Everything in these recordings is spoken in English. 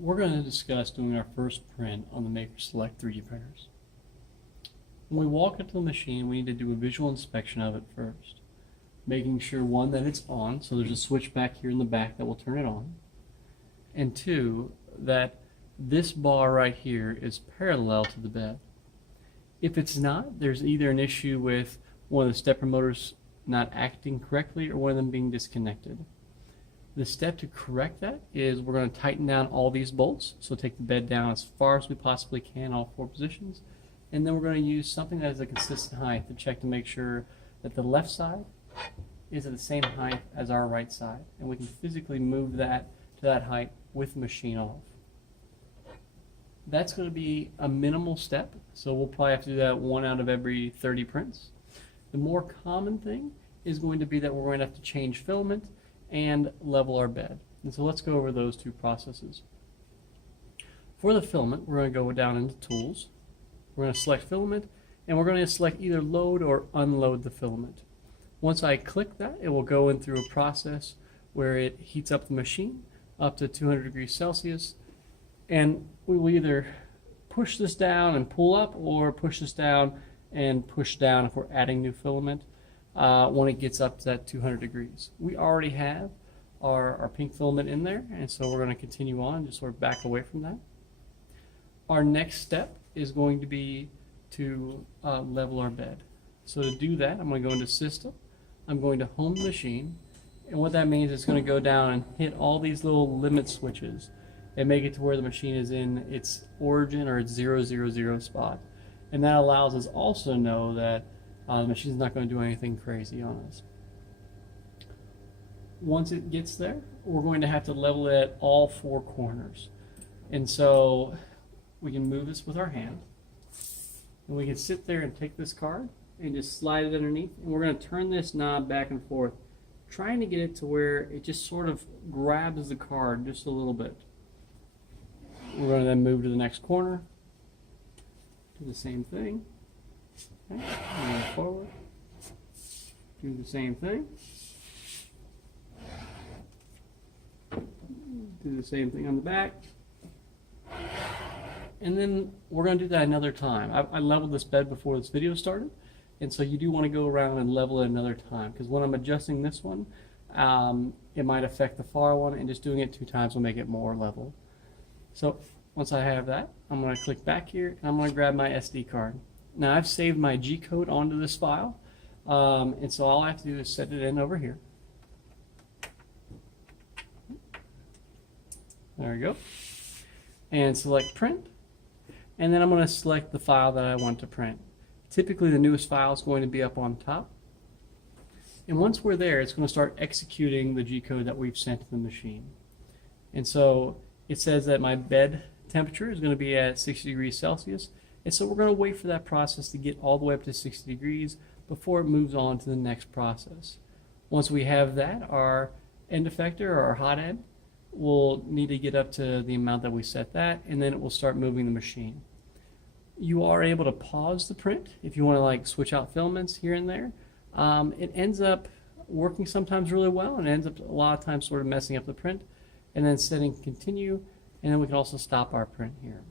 We're going to discuss doing our first print on the Maker Select 3D printers. When we walk into the machine, we need to do a visual inspection of it first, making sure, one, that it's on, so there's a switch back here in the back that will turn it on, and two, that this bar right here is parallel to the bed. If it's not, there's either an issue with one of the stepper motors not acting correctly or one of them being disconnected. The step to correct that is we're going to tighten down all these bolts, so take the bed down as far as we possibly can, all four positions, and then we're going to use something that is a consistent height to check to make sure that the left side is at the same height as our right side, and we can physically move that to that height with the machine off. That's going to be a minimal step, so we'll probably have to do that 1 out of every 30 prints. The more common thing is going to be that we're going to have to change filament and level our bed. And so let's go over those two processes. For the filament, we're going to go down into Tools. We're going to select Filament, and we're going to select either load or unload the filament. Once I click that, it will go in through a process where it heats up the machine up to 200 degrees Celsius, and we will either push this down and pull up, or push this down and push down if we're adding new filament when it gets up to that 200 degrees. We already have our pink filament in there, and so we're going to continue on, just sort of back away from that. Our next step is going to be to level our bed. So to do that, I'm going to go into System, I'm going to Home the Machine, and what that means is it's going to go down and hit all these little limit switches and make it to where the machine is in its origin or its 000 spot. And that allows us also to know that the machine's not going to do anything crazy on us. Once it gets there, we're going to have to level it at all four corners. And so we can move this with our hand, and we can sit there and take this card and just slide it underneath, and we're going to turn this knob back and forth, trying to get it to where it just sort of grabs the card just a little bit. We're going to then move to the next corner, do the same thing, okay. Move forward, do the same thing, do the same thing on the back, and then we're going to do that another time. I leveled this bed before this video started, and so you do want to go around and level it another time, because when I'm adjusting this one, it might affect the far one, and just doing it 2 times will make it more level. So once I have that, I'm going to click back here, and I'm going to grab my SD card. Now I've saved my G-code onto this file, and so all I have to do is set it in over here. There we go. And select Print, and then I'm going to select the file that I want to print. Typically the newest file is going to be up on top. And once we're there, it's going to start executing the G-code that we've sent to the machine. And so it says that my bed temperature is going to be at 60 degrees Celsius. And so we're going to wait for that process to get all the way up to 60 degrees before it moves on to the next process. Once we have that, our end effector, or our hot end, will need to get up to the amount that we set that, and then it will start moving the machine. You are able to pause the print if you want to like switch out filaments here and there. It ends up working sometimes really well, and it ends up a lot of times sort of messing up the print, and then setting continue, and then we can also stop our print here.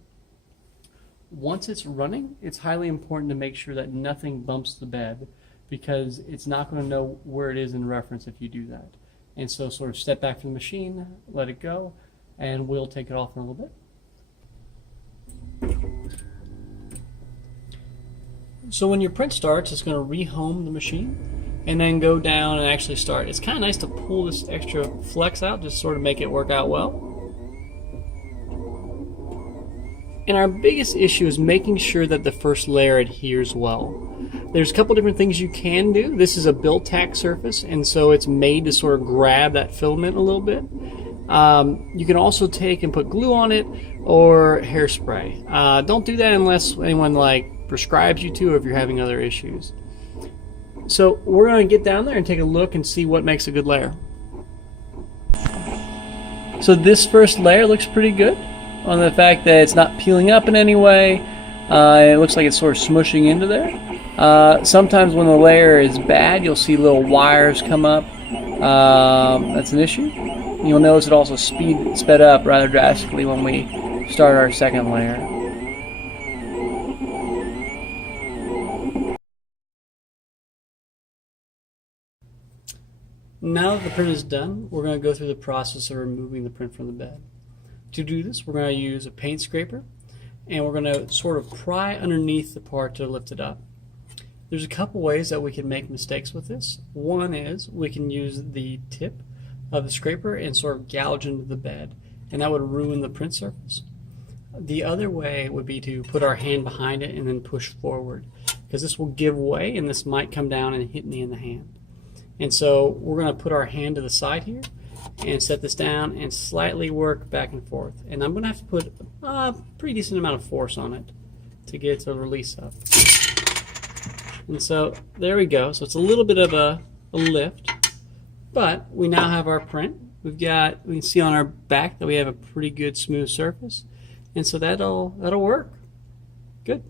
Once it's running, it's highly important to make sure that nothing bumps the bed, because it's not going to know where it is in reference if you do that. And so sort of step back from the machine, let it go, and we'll take it off in a little bit. So when your print starts, it's going to rehome the machine and then go down and actually start. It's kind of nice to pull this extra flex out, just sort of make it work out well. And our biggest issue is making sure that the first layer adheres well. There's a couple different things you can do. This is a built tack surface, and so it's made to sort of grab that filament a little bit. You can also take and put glue on it or hairspray. Don't do that unless anyone prescribes you to, or if you're having other issues. So we're going to get down there and take a look and see what makes a good layer. So this first layer looks pretty good on the fact that it's not peeling up in any way. It looks like it's sort of smushing into there. Sometimes when the layer is bad, you'll see little wires come up. That's an issue. You'll notice it also sped up rather drastically when we start our second layer. Now that the print is done, we're going to go through the process of removing the print from the bed. To do this, we're going to use a paint scraper, and we're going to sort of pry underneath the part to lift it up. There's a couple ways that we can make mistakes with this. One is we can use the tip of the scraper and sort of gouge into the bed, and that would ruin the print surface. The other way would be to put our hand behind it and then push forward, because this will give way and this might come down and hit me in the hand. And so we're going to put our hand to the side here and set this down and slightly work back and forth. And I'm going to have to put a pretty decent amount of force on it to get it to release up. And so there we go. So it's a little bit of a lift, but we now have our print. We can see on our back that we have a pretty good smooth surface. And so that'll work. Good.